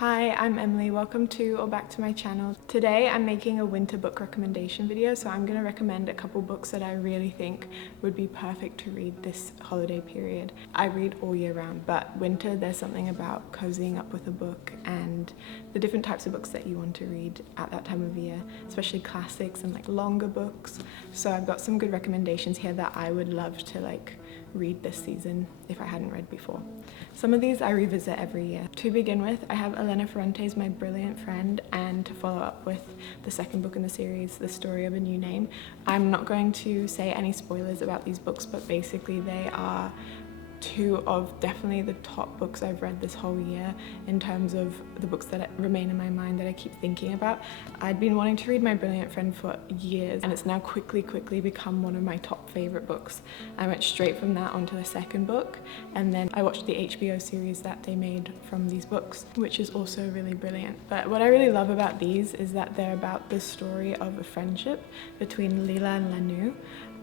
Hi, I'm Emily. Welcome to or back to my channel. Today I'm making a winter book recommendation video, so I'm going to recommend a couple books that I really think would be perfect to read this holiday period. I read all year round, but winter there's something about cozying up with a book and the different types of books that you want to read at that time of year, especially classics and like longer books. So I've got some good recommendations here that I would love to read this season if I hadn't read before. Some of these I revisit every year. To begin with, I have Elena Ferrante's My Brilliant Friend, and to follow up with the second book in the series, The Story of a New Name. I'm not going to say any spoilers about these books, but basically they are two of definitely the top books I've read this whole year in terms of the books that remain in my mind that I keep thinking about. I'd been wanting to read My Brilliant Friend for years, and it's now quickly become one of my top favorite books. I went straight from that onto the second book, and then I watched the HBO series that they made from these books, which is also really brilliant. But what I really love about these is that they're about the story of a friendship between Lila and Lanu,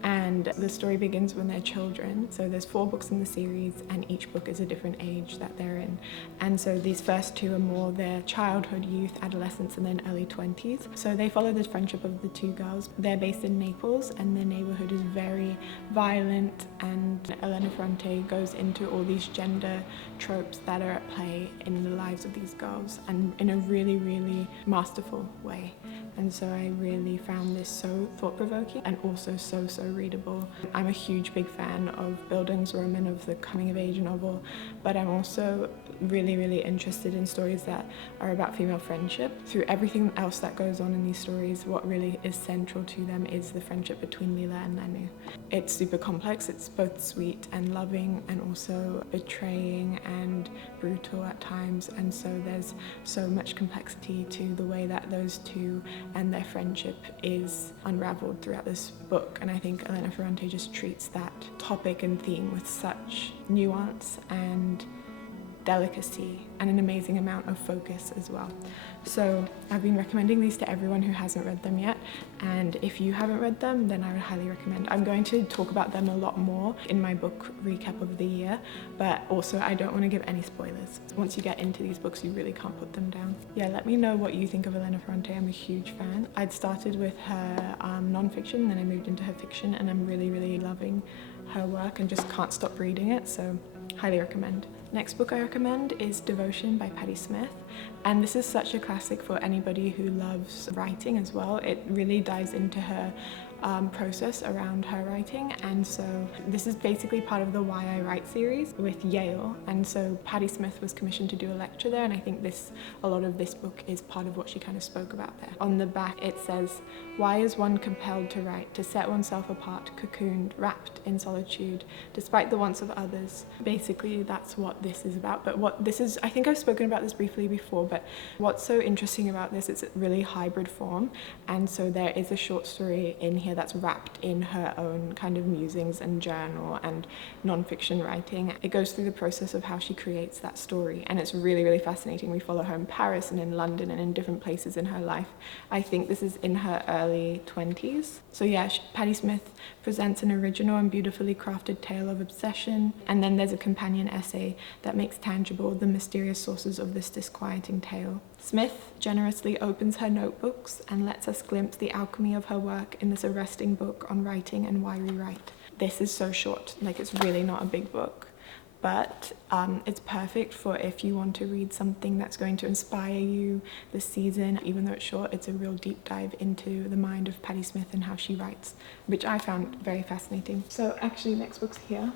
and the story begins when they're children. So there's 4 books in the series, and each book is a different age that they're in. And so these first 2 are more their childhood, youth, adolescence, and then early 20s. So they follow the friendship of the 2 girls. They're based in Naples, and their neighborhood is very violent, and Elena Ferrante goes into all these gender tropes that are at play in the lives of these girls, and in a really masterful way. And so I really found this so thought-provoking and also so readable. I'm a huge big fan of Bildungsroman, of the coming-of-age novel, but I'm also really interested in stories that are about female friendship. Through everything else that goes on in these stories, what really is central to them is the friendship between Lila and Lanu. It's super complex. It's both sweet and loving, and also betraying and brutal at times, and so there's so much complexity to the way that those two and their friendship is unraveled throughout this book. And I think Elena Ferrante just treats that topic and theme with such nuance and delicacy and an amazing amount of focus as well. So I've been recommending these to everyone who hasn't read them yet, and if you haven't read them, then I would highly recommend. I'm going to talk about them a lot more in my book recap of the year, but also I don't want to give any spoilers. Once you get into these books, you really can't put them down. Yeah, let me know what you think of Elena Ferrante. I'm a huge fan. I'd started with her non-fiction, then I moved into her fiction, and I'm really loving her work and just can't stop reading it, so highly recommend. Next book I recommend is Devotion by Patti Smith, and this is such a classic for anybody who loves writing as well. It really dives into her process around her writing, and so this is basically part of the Why I Write series with Yale, and so Patti Smith was commissioned to do a lecture there, and I think a lot of this book is part of what she kind of spoke about there. On the back it says, "Why is one compelled to write, to set oneself apart, cocooned, wrapped in solitude, despite the wants of others?" Basically that's what this is about. But what this is, I think I've spoken about this briefly before, but what's so interesting about this is it's really hybrid form, and so there is a short story in here that's wrapped in her own kind of musings and journal and non-fiction writing. It goes through the process of how she creates that story, and it's really fascinating. We follow her in Paris and in London and in different places in her life. I think this is in her early 20s. So yeah, Patti Smith presents an original and beautifully crafted tale of obsession, and then there's a companion essay that makes tangible the mysterious sources of this disquieting tale. Smith generously opens her notebooks and lets us glimpse the alchemy of her work in this arresting book on writing and why we write. This is so short, it's really not a big book, but it's perfect for if you want to read something that's going to inspire you this season. Even though it's short, it's a real deep dive into the mind of Patti Smith and how she writes, which I found very fascinating. So actually, next book's here.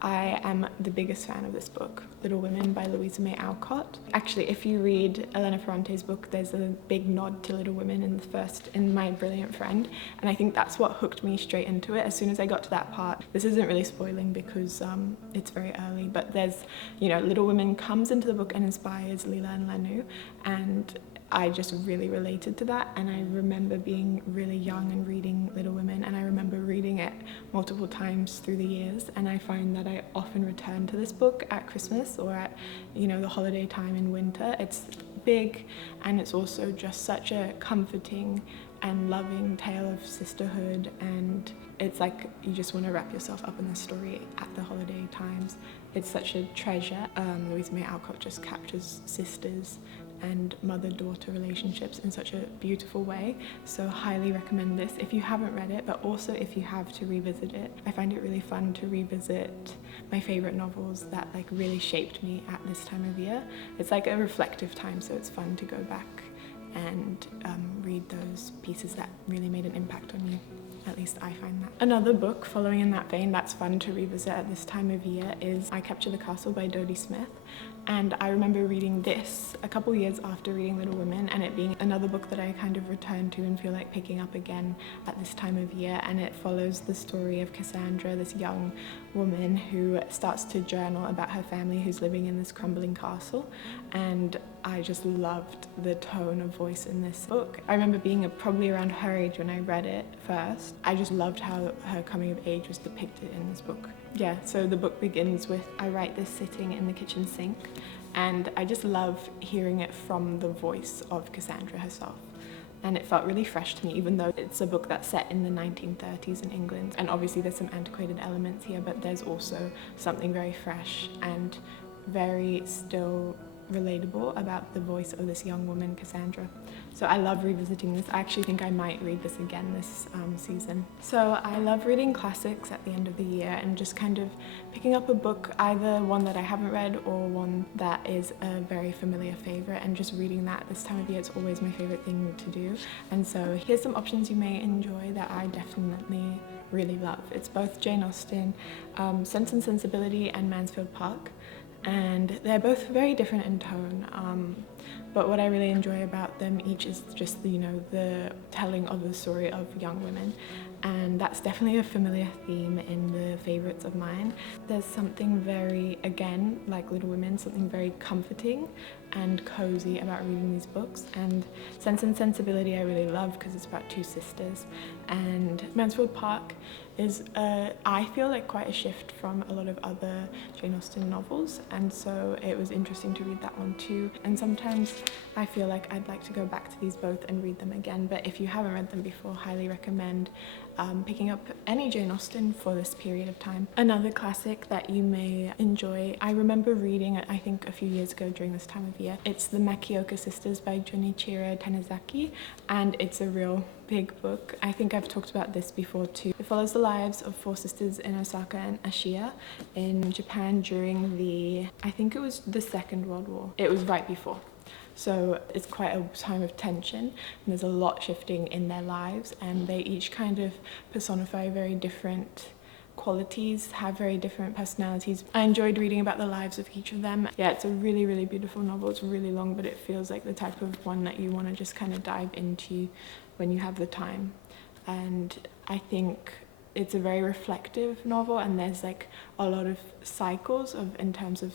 I am the biggest fan of this book, Little Women by Louisa Alcott. Actually, if you read Elena Ferrante's book, there's a big nod to Little Women in My Brilliant Friend, and I think that's what hooked me straight into it. As soon as I got to that part, this isn't really spoiling because it's very early, but there's, Little Women comes into the book and inspires Lila and Lanu, and I just really related to that. And I remember being really young and reading Little Women, and I remember reading it multiple times through the years, and I find that I often return to this book at Christmas or at the holiday time in winter. It's big, and it's also just such a comforting and loving tale of sisterhood, and it's like you just want to wrap yourself up in the story at the holiday times. It's such a treasure. Louisa Alcott just captures sisters and mother-daughter relationships in such a beautiful way. So highly recommend this if you haven't read it, but also if you have, to revisit it. I find it really fun to revisit my favorite novels that like really shaped me at this time of year. It's like a reflective time, so it's fun to go back and read those pieces that really made an impact on you. At least I find that. Another book following in that vein that's fun to revisit at this time of year is I Capture the Castle by Dodie Smith. And I remember reading this a couple years after reading Little Women, and it being another book that I kind of return to and feel like picking up again at this time of year. And it follows the story of Cassandra, this young woman who starts to journal about her family who's living in this crumbling castle. And I just loved the tone of voice in this book. I remember being probably around her age when I read it first. I just loved how her coming of age was depicted in this book. Yeah, so the book begins with, I write this sitting in the kitchen sink, and I just love hearing it from the voice of Cassandra herself. And it felt really fresh to me, even though it's a book that's set in the 1930s in England. And obviously there's some antiquated elements here, but there's also something very fresh and very still relatable about the voice of this young woman, Cassandra. So I love revisiting this. I actually think I might read this again this season. So I love reading classics at the end of the year and just kind of picking up a book, either one that I haven't read or one that is a very familiar favorite, and just reading that this time of year. It's always my favorite thing to do. And so here's some options you may enjoy that I definitely really love. It's both Jane Austen, Sense and Sensibility, and Mansfield Park. And they're both very different in tone, but what I really enjoy about them each is just the telling of the story of young women, and that's definitely a familiar theme in the favorites of mine. There's something very, again, like Little Women, something very comforting and cozy about reading these books. And Sense and Sensibility I really love because it's about two sisters, and Mansfield Park is I feel like quite a shift from a lot of other Jane Austen novels, and so it was interesting to read that one too. And sometimes I feel like I'd like to go back to these both and read them again, but if you haven't read them before, highly recommend picking up any Jane Austen for this period of time. Another classic that you may enjoy, I remember reading it I think a few years ago during this time of year. It's the Makioka sisters by Jun'ichirō Tanizaki, and it's a real big book. I think I've talked about this before too. It follows the lives of four sisters in Osaka and Ashiya in Japan during I think it was the Second World War. It was right before. So it's quite a time of tension, and there's a lot shifting in their lives, and they each kind of personify very different qualities, have very different personalities. I enjoyed reading about the lives of each of them. Yeah, it's a really, really beautiful novel. It's really long, but it feels like the type of one that you want to just kind of dive into when you have the time. And I think it's a very reflective novel, and there's like a lot of cycles in terms of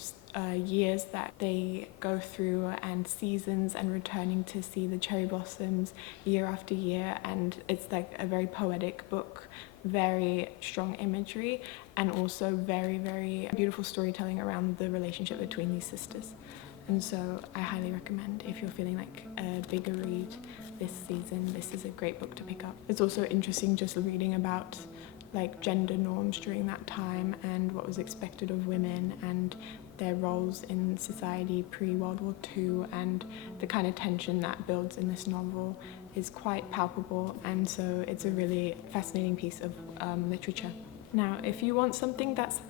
years that they go through, and seasons, and returning to see the cherry blossoms year after year. And it's like a very poetic book, very strong imagery, and also very, very beautiful storytelling around the relationship between these sisters. And so I highly recommend, if you're feeling like a bigger read this season, this is a great book to pick up. It's also interesting just reading about like gender norms during that time and what was expected of women and their roles in society pre-World War II, and the kind of tension that builds in this novel is quite palpable, and so it's a really fascinating piece of literature. Now, if you want something that's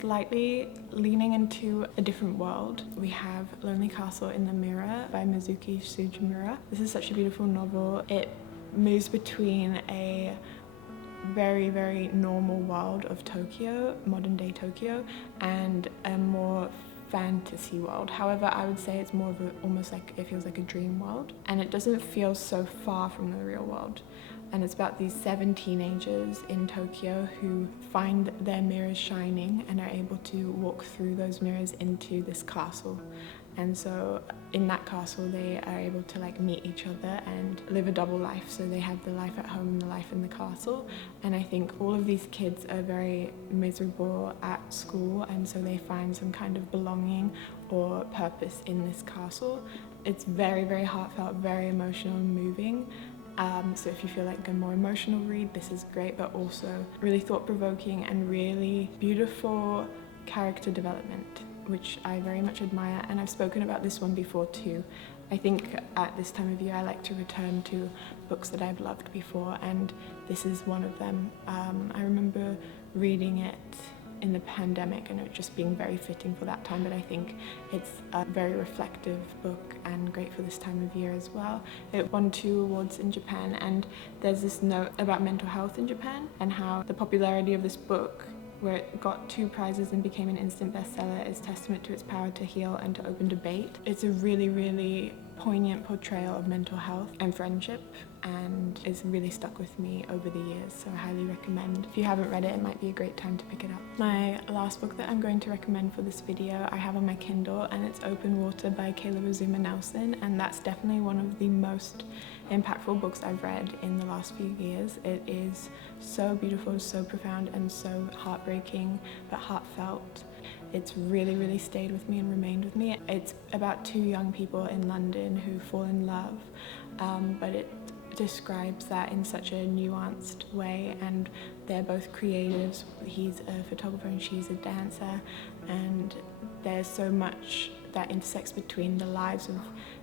slightly leaning into a different world, we have Lonely Castle in the Mirror by Mizuki Tsujimura. This is such a beautiful novel. It moves between a very, very normal world of Tokyo, modern day Tokyo, and a more fantasy world. However, I would say it's more of almost like, it feels like a dream world, and it doesn't feel so far from the real world. And it's about these 7 teenagers in Tokyo who find their mirrors shining and are able to walk through those mirrors into this castle. And so in that castle, they are able to like meet each other and live a double life. So they have the life at home and the life in the castle. And I think all of these kids are very miserable at school, and so they find some kind of belonging or purpose in this castle. It's very, very heartfelt, very emotional and moving. So if you feel like a more emotional read, this is great, but also really thought-provoking and really beautiful character development, which I very much admire. And I've spoken about this one before too. I think at this time of year I like to return to books that I've loved before, and this is one of them. I remember reading it in the pandemic and it just being very fitting for that time, but I think it's a very reflective book and great for this time of year as well. It won 2 awards in Japan, and there's this note about mental health in Japan and how the popularity of this book, where it got 2 prizes and became an instant bestseller, is testament to its power to heal and to open debate. It's a really, really poignant portrayal of mental health and friendship, and it's really stuck with me over the years, so I highly recommend. If you haven't read it, it might be a great time to pick it up. My last book that I'm going to recommend for this video I have on my Kindle, and it's Open Water by Azumah Nelson, and that's definitely one of the most impactful books I've read in the last few years. It is so beautiful, so profound, and so heartbreaking but heartfelt. It's really, really stayed with me and remained with me. It's about 2 young people in London who fall in love, but it describes that in such a nuanced way, and they're both creatives. He's a photographer and she's a dancer, and there's so much that intersects between the lives of,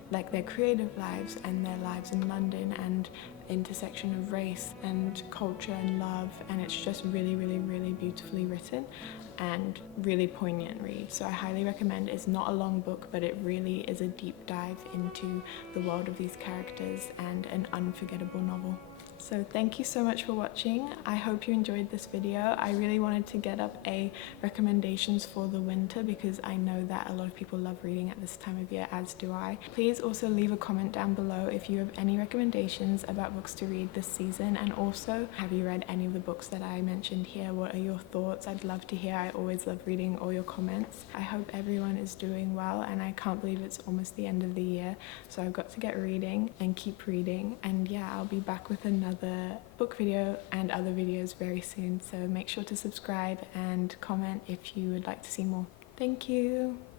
like, their creative lives and their lives in London, and intersection of race and culture and love, and it's just really, really, really beautifully written and really poignant read. So I highly recommend. It's not a long book, but it really is a deep dive into the world of these characters and an unforgettable novel. So thank you so much for watching. I hope you enjoyed this video. I really wanted to get up a recommendations for the winter because I know that a lot of people love reading at this time of year, as do I. Please also leave a comment down below if you have any recommendations about books to read this season, and also, have you read any of the books that I mentioned here? What are your thoughts? I'd love to hear. I always love reading all your comments. I hope everyone is doing well, and I can't believe it's almost the end of the year, so I've got to get reading and keep reading. And yeah, I'll be back with another book video and other videos very soon, so make sure to subscribe and comment if you would like to see more. Thank you.